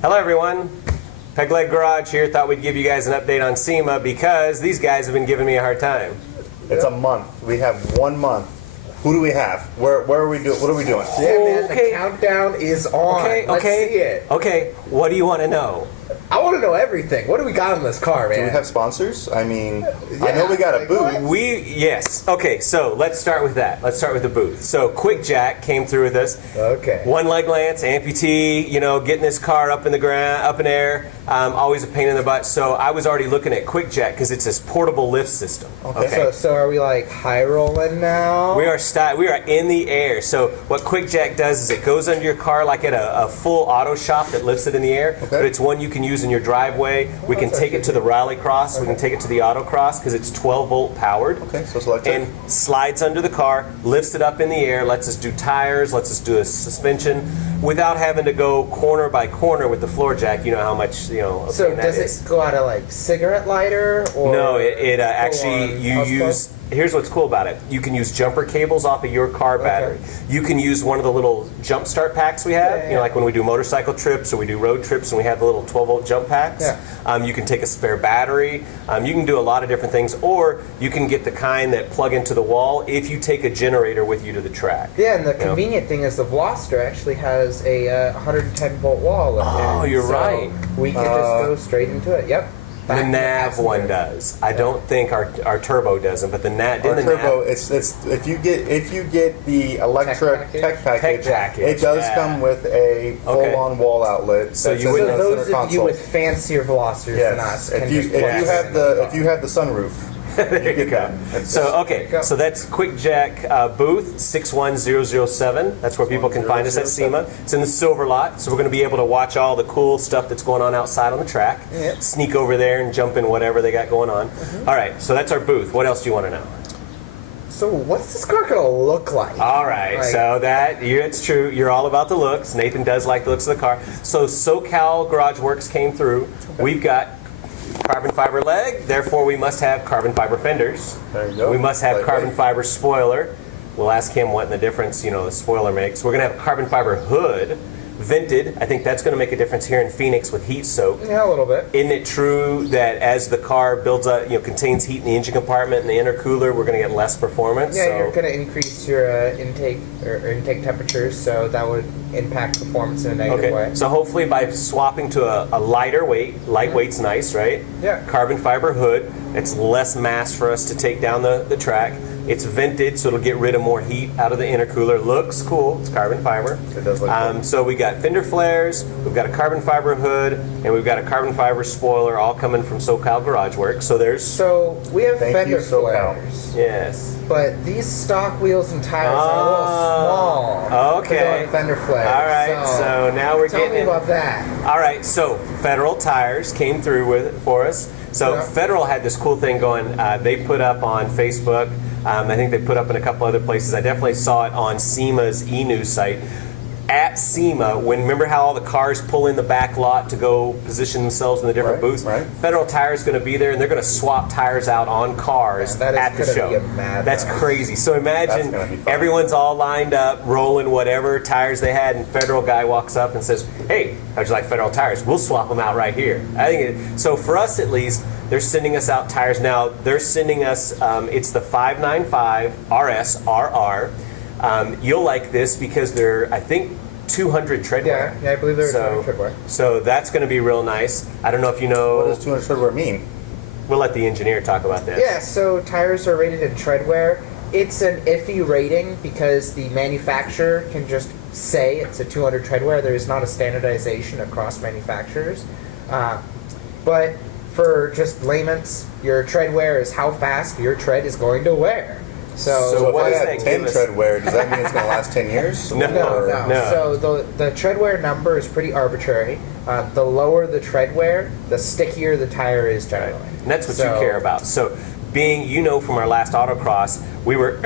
Hello everyone, PegLegGarage here. Thought we'd give you guys an update on SEMA because these guys have been giving me a hard time. It's a month. We have 1 month. Who do we have? Where are we doing? What are we doing? Yeah, man, the countdown is on. Let's see it. Okay, what do you want to know? I want to know everything. What do we got in this car, man? Do we have sponsors? I mean, I know we got a booth. Yes. Okay, so let's start with that. Let's start with the booth. So Quick Jack came through with us. Okay. One leg lance, amputee, getting this car up in the ground, up in air, always a pain in the butt. So I was already looking at Quick Jack because it's this portable lift system. Okay. So are we like high rolling now? We are in the air. So what Quick Jack does is it goes under your car like at a full auto shop that lifts it in the air. Okay. But it's one you can use in your driveway. We can take it to the rallycross. Okay. We can take it to the autocross because it's 12-volt powered. Okay, so it's electric. And slides under the car, lifts it up in the air, lets us do tires, lets us do a suspension without having to go corner by corner with the floor jack. You know how much, So does it go out of like cigarette lighter? Or no, it actually, here's what's cool about it. You can use jumper cables off of your car battery. You can use one of the little jump start packs we have, like when we do motorcycle trips or we do road trips and we have the little 12-volt jump packs. Yeah. You can take a spare battery. You can do a lot of different things, or you can get the kind that plug into the wall if you take a generator with you to the track. Yeah, and the convenient thing is the Veloster actually has a 110-volt wall. Oh, you're right. We can just go straight into it. Yep. The nav one does. I don't think our turbo doesn't, but the nav. Our turbo, it's if you get the electric tech package, it does come with a full-on wall outlet. So you those of you with fancier Velocers than us, if you have the sunroof. There you go. So that's Quick Jack booth 61007. That's where people can find us at SEMA. It's in the silver lot, so we're going to be able to watch all the cool stuff that's going on outside on the track. Yep. Sneak over there and jump in whatever they got going on. All right, so that's our booth. What else do you want to know? So what's this car going to look like? All right, so it's true. You're all about the looks. Nathan does like the looks of the car. So SoCal Garage Works came through. We've got carbon fiber leg, therefore we must have carbon fiber fenders. There you go. We must have carbon fiber spoiler. We'll ask him what the difference, the spoiler makes. We're going to have a carbon fiber hood, vented. I think that's going to make a difference here in Phoenix with heat soak. Yeah, a little bit. Isn't it true that as the car builds up, contains heat in the engine compartment and the intercooler, we're going to get less performance? Yeah, you're going to increase your intake temperatures, so that would impact performance in a negative way. So hopefully by swapping to a lighter weight, lightweight's nice, right? Yeah. Carbon fiber hood, it's less mass for us to take down the track. It's vented, so it'll get rid of more heat out of the intercooler. Looks cool. It's carbon fiber. It does look cool. So we got fender flares, we've got a carbon fiber hood, and we've got a carbon fiber spoiler, all coming from SoCal Garage Works. So we have fender flares. Yes. But these stock wheels and tires are a little small. Okay. For fender flares. All right. So now we're Tell me about that. All right. So Federal Tires came through for us. So Federal had this cool thing going. They put up on Facebook. I think they put up in a couple other places. I definitely saw it on SEMA's e-news site. At SEMA, remember how all the cars pull in the back lot to go position themselves in the different booths? Right. Federal Tire is going to be there, and they're going to swap tires out on cars at the show. That's crazy. So imagine everyone's all lined up, rolling whatever tires they had, and Federal guy walks up and says, "Hey, how'd you like Federal tires? We'll swap them out right here." I think so. For us, at least, they're sending us out tires now. They're sending us. It's the 595 RS RR. You'll like this because they're, I think, 200 treadwear. Yeah, I believe they're 200 treadwear. So that's going to be real nice. I don't know if you know. What does 200 treadwear mean? We'll let the engineer talk about this. Yeah, so tires are rated in treadwear. It's an iffy rating because the manufacturer can just say it's a 200 treadwear. There is not a standardization across manufacturers. But for just layman's, your treadwear is how fast your tread is going to wear. So if I have 10 treadwear, does that mean it's going to last 10 years? No. So the treadwear number is pretty arbitrary. The lower the treadwear, the stickier the tire is generally. And that's what you care about. So being, from our last autocross, we were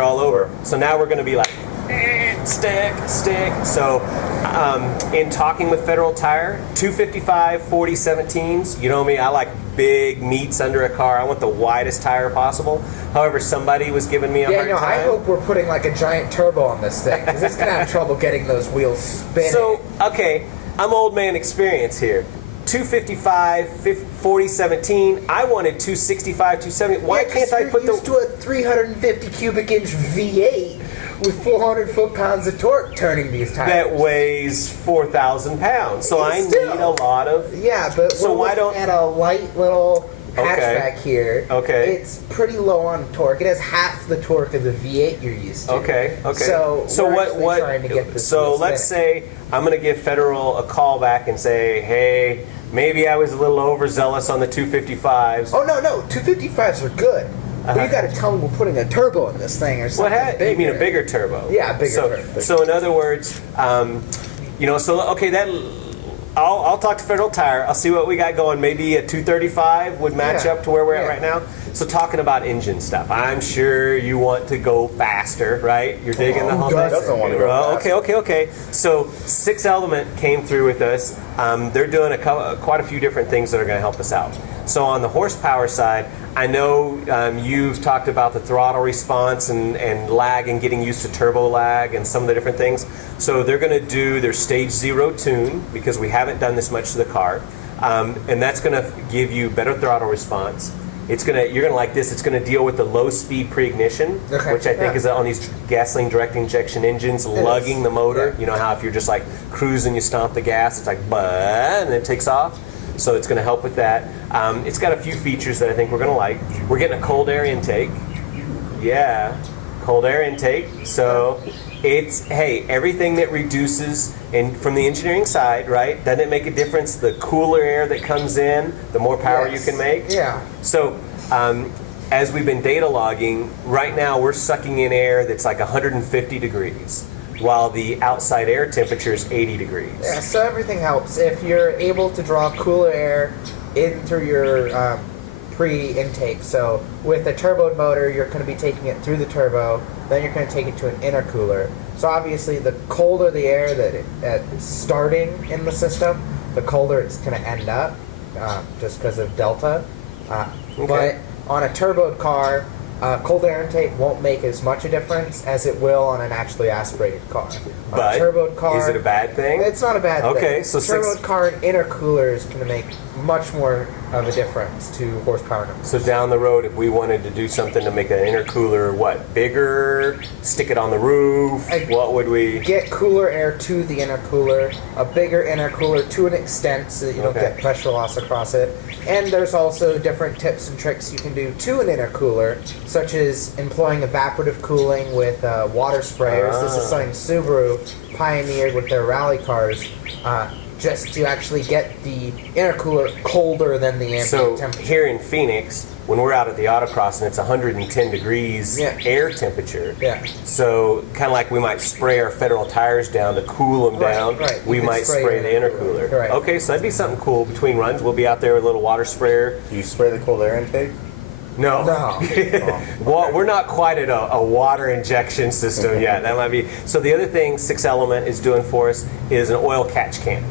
all over. So now we're going to be like stick. So in talking with Federal Tire, 255 4017s, you know me, I like big meats under a car. I want the widest tire possible. However, somebody was giving me a hard time. I hope we're putting like a giant turbo on this thing, because it's going to have trouble getting those wheels spinning. So, okay, I'm old man experience here. 255 4017, I wanted 265 270. Why can't I put you're used to a 350 cubic inch V8 with 400 foot-pounds of torque turning these tires. That weighs 4,000 pounds. So I need a lot of... Yeah, but so why don't... at a light little hatchback here. Okay. It's pretty low on torque. It has half the torque of the V8 you're used to. Okay. So we're trying to get this so let's say I'm going to give Federal a call back and say, hey, maybe I was a little overzealous on the 255s. Oh, no. 255s are good. But you got to tell them we're putting a turbo in this thing or something bigger. You mean a bigger turbo? Yeah, a bigger turbo. So in other words, I'll talk to Federal Tire. I'll see what we got going. Maybe a 235 would match up to where we're at right now. So talking about engine stuff, I'm sure you want to go faster, right? You're digging the whole thing. Doesn't want to go faster. Okay. So 6 Element came through with us. They're doing quite a few different things that are going to help us out. So on the horsepower side, I know you've talked about the throttle response and lag and getting used to turbo lag and some of the different things. So they're going to do their stage 0 tune, because we haven't done this much to the car. And that's going to give you better throttle response. You're gonna like this. It's gonna deal with the low speed pre-ignition, which I think is on these gasoline direct injection engines, lugging the motor. Yeah. You know how if you're just like cruising, you stomp the gas, it's like and it takes off. So it's gonna help with that. It's got a few features that I think we're gonna like. We're getting a cold air intake. Yeah, cold air intake. So it's everything that reduces, and from the engineering side, right? Doesn't it make a difference? The cooler air that comes in, the more power you can make. Yeah. So as we've been data logging, right now we're sucking in air that's like 150 degrees, while the outside air temperature is 80 degrees. Yeah. So everything helps if you're able to draw cooler air in through your pre-intake. So with a turbo motor, you're going to be taking it through the turbo, then you're going to take it to an intercooler. So obviously the colder the air that it's starting in the system, the colder it's going to end up, just because of delta. But on a turboed car, cold air intake won't make as much a difference as it will on an actually aspirated car. But a turboed car, is it a bad thing? It's not a bad thing. Okay, so turboed car and intercooler is going to make much more of a difference to horsepower numbers. So down the road, if we wanted to do something to make an intercooler, bigger, stick it on the roof, what would we... Get cooler air to the intercooler, a bigger intercooler to an extent so that you don't get pressure loss across it. And there's also different tips and tricks you can do to an intercooler, such as employing evaporative cooling with water sprayers. This is something Subaru pioneered with their rally cars, just to actually get the intercooler colder than the ambient temperature. So here in Phoenix, when we're out at the autocross and it's 110 degrees air temperature, so kind of like we might spray our Federal tires down to cool them down, we might spray the intercooler. Okay, so that'd be something cool between runs. We'll be out there with a little water sprayer. Do you spray the cold air intake? No. Well, we're not quite at a water injection system yet. That might be. So the other thing 6 Element is doing for us is an oil catch can.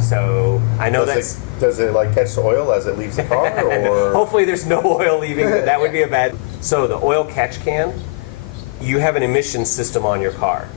So I know does it like catch the oil as it leaves the car, or hopefully there's no oil leaving. That would be a bad. So the oil catch can, you have an emission system on your car.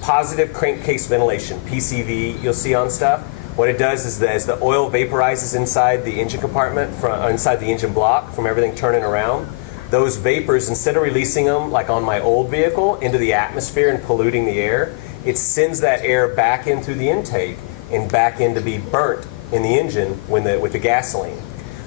Positive crankcase ventilation, PCV, you'll see on stuff. What it does is that as the oil vaporizes inside the engine compartment, inside the engine block from everything turning around, those vapors, instead of releasing them like on my old vehicle into the atmosphere and polluting the air, it sends that air back in through the intake and back in to be burnt in the engine with the gasoline.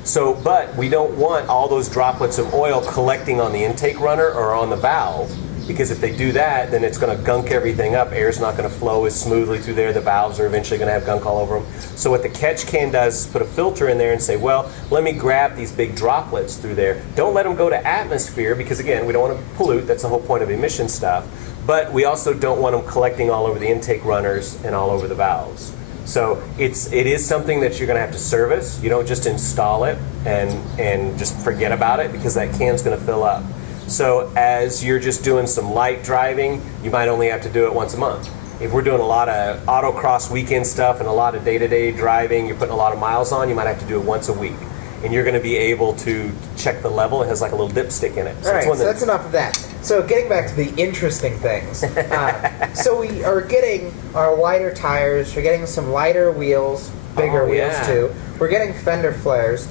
So, but we don't want all those droplets of oil collecting on the intake runner or on the valve, because if they do that, then it's going to gunk everything up. Air's not going to flow as smoothly through there. The valves are eventually going to have gunk all over them. So what the catch can does is put a filter in there and say, well, let me grab these big droplets through there. Don't let them go to atmosphere, because again, we don't want to pollute. That's the whole point of emission stuff. But we also don't want them collecting all over the intake runners and all over the valves. So it is something that you're going to have to service. You don't just install it and just forget about it, because that can's going to fill up. So as you're just doing some light driving, you might only have to do it once a month. If we're doing a lot of autocross weekend stuff and a lot of day-to-day driving, you're putting a lot of miles on, you might have to do it once a week. And you're going to be able to check the level. It has like a little dipstick in it. So, all right, so that's enough of that. So getting back to the interesting things. So we are getting our lighter tires. We're getting some lighter wheels, bigger wheels too. We're getting fender flares.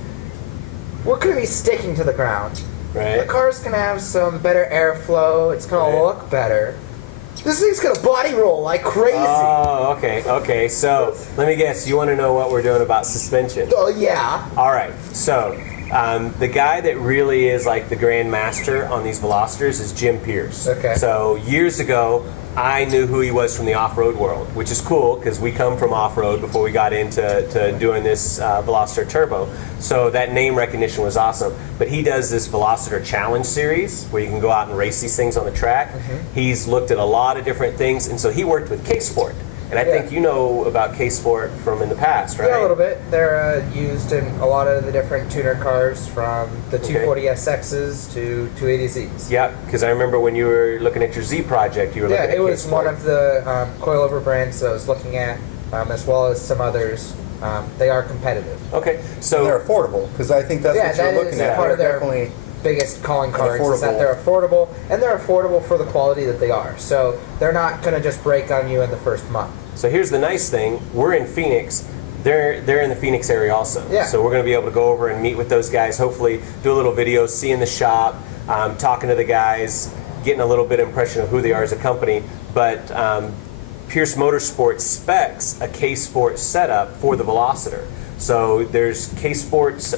We're going to be sticking to the ground. Right. The car's going to have some better airflow. It's going to look better. This thing's going to body roll like crazy. Oh, okay, okay. So let me guess. You want to know what we're doing about suspension? Oh, yeah. All right. So the guy that really is like the grand master on these Velocitors is Jim Pierce. Okay. So years ago, I knew who he was from the off-road world, which is cool because we come from off-road before we got into doing this Velocitor Turbo. So that name recognition was awesome. But he does this Velocitor Challenge series where you can go out and race these things on the track. He's looked at a lot of different things, and so he worked with K-Sport. And I think you know about K-Sport from in the past, right? Yeah, a little bit. They're used in a lot of the different tuner cars, from the 240SXs to 280Zs. Yeah, because I remember when you were looking at your Z project, you were looking at it was K-Sport. one of the coilover brands that I was looking at, as well as some others. They are competitive. Okay, so they're affordable, because I think that's what that you're looking is at. part of their Definitely biggest calling cards is that affordable. they're affordable, and they're affordable for the quality that they are. So they're not going to just break on you in the first month. So here's the nice thing: we're in Phoenix. They're in the Phoenix area also. Yeah. So we're going to be able to go over and meet with those guys. Hopefully, do a little video, seeing the shop, talking to the guys, getting a little bit of impression of who they are as a company. But Pierce Motorsports specs a K-Sport setup for the Velocitor. So there's K-Sport's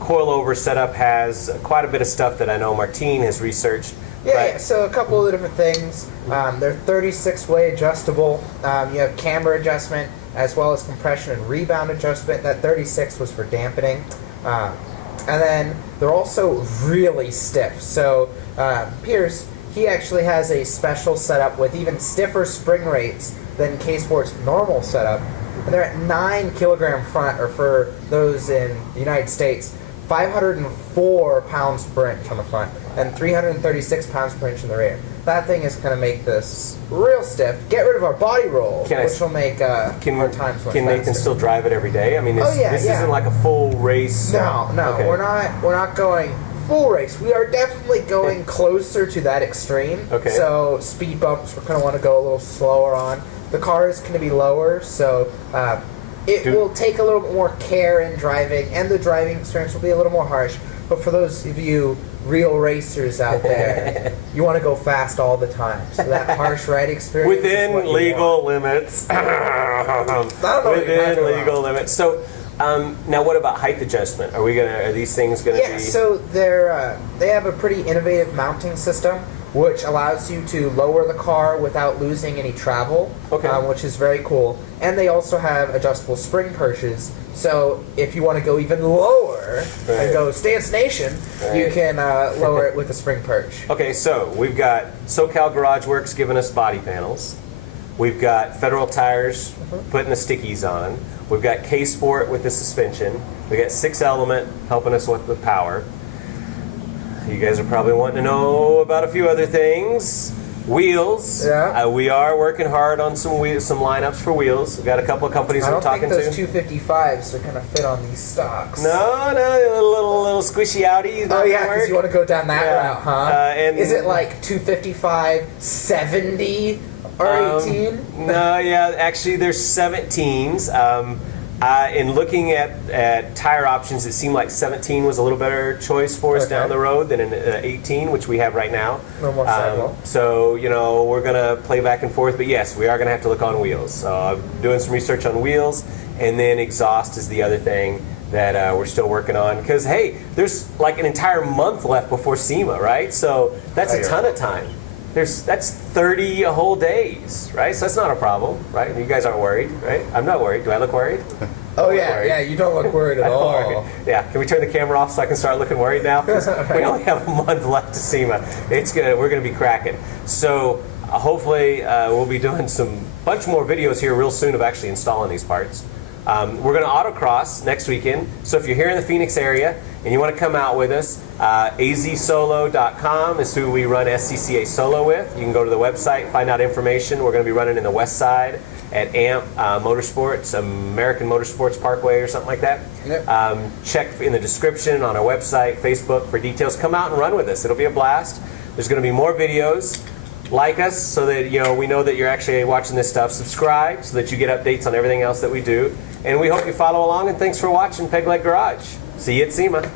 coilover setup has quite a bit of stuff that I know Martine has researched. Yeah, so a couple of different things. They're 36-way adjustable. You have camber adjustment as well as compression and rebound adjustment. That 36 was for dampening. And then they're also really stiff. So Pierce, he actually has a special setup with even stiffer spring rates than K-Sport's normal setup. And they're at 9 kilogram front, or for those in the United States, 504 pounds per inch on the front and 336 pounds per inch in the rear. That thing is going to make this real stiff. Get rid of our body roll, which will make our times much Can Nathan faster. still drive it every day? I mean, this isn't like a full race. No, Okay. we're not going full race. We are definitely going closer to that extreme. Okay. So speed bumps, we're going to want to go a little slower on. The car is going to be lower, so it will take a little bit more care in driving, and the driving experience will be a little more harsh. But for those of you real racers out there, you want to go fast all the time. So that harsh ride experience is what Within you legal want. limits. Within legal limits. So now, what about height adjustment? Are these things gonna Yeah, be? so they have a pretty innovative mounting system, which allows you to lower the car without losing any travel, which is very cool. And they also have adjustable spring perches, so if you want to go even lower and go Stance Nation, you can lower it with a spring perch. Okay, so we've got SoCal Garage Works giving us body panels. We've got Federal Tires putting the stickies on. We've got K-Sport with the suspension. We got 6 Element helping us with the power. You guys are probably wanting to know about a few other things. Wheels. Yeah. We are working hard on some lineups for wheels. We've got a couple of companies I we're don't talking think those to. 255s are going to fit on these stocks. No, a little squishy Audi. Oh yeah, because you want to go down that route, huh? And is it like 255, 70, or 18? No, yeah, actually there's 17s. In looking at tire options, it seemed like 17 was a little better choice for us down the road than an 18, which we have right now. No more sidewall. So, we're going to play back and forth, but yes, we are going to have to look on wheels. So I'm doing some research on wheels, and then exhaust is the other thing that we're still working on. Because, hey, there's like an entire month left before SEMA, right? So that's a ton of time. That's 30 whole days, right? So that's not a problem, right? You guys aren't worried, right? I'm not worried. Do I look worried? Oh yeah, you don't look worried at all. Worried. Yeah, can we turn the camera off so I can start looking worried now? 'Cause we only have a month left to SEMA. We're gonna be cracking. So hopefully we'll be doing some bunch more videos here real soon of actually installing these parts. We're going to autocross next weekend. So if you're here in the Phoenix area and you want to come out with us, azsolo.com is who we run SCCA Solo with. You can go to the website, find out information. We're going to be running in the west side at AMP Motorsports, American Motorsports Parkway or something like that. Yep. Check in the description on our website, Facebook for details. Come out and run with us. It'll be a blast. There's going to be more videos. Like us so that we know that you're actually watching this stuff. Subscribe so that you get updates on everything else that we do. And we hope you follow along, and thanks for watching Peg Leg Garage. See you at SEMA.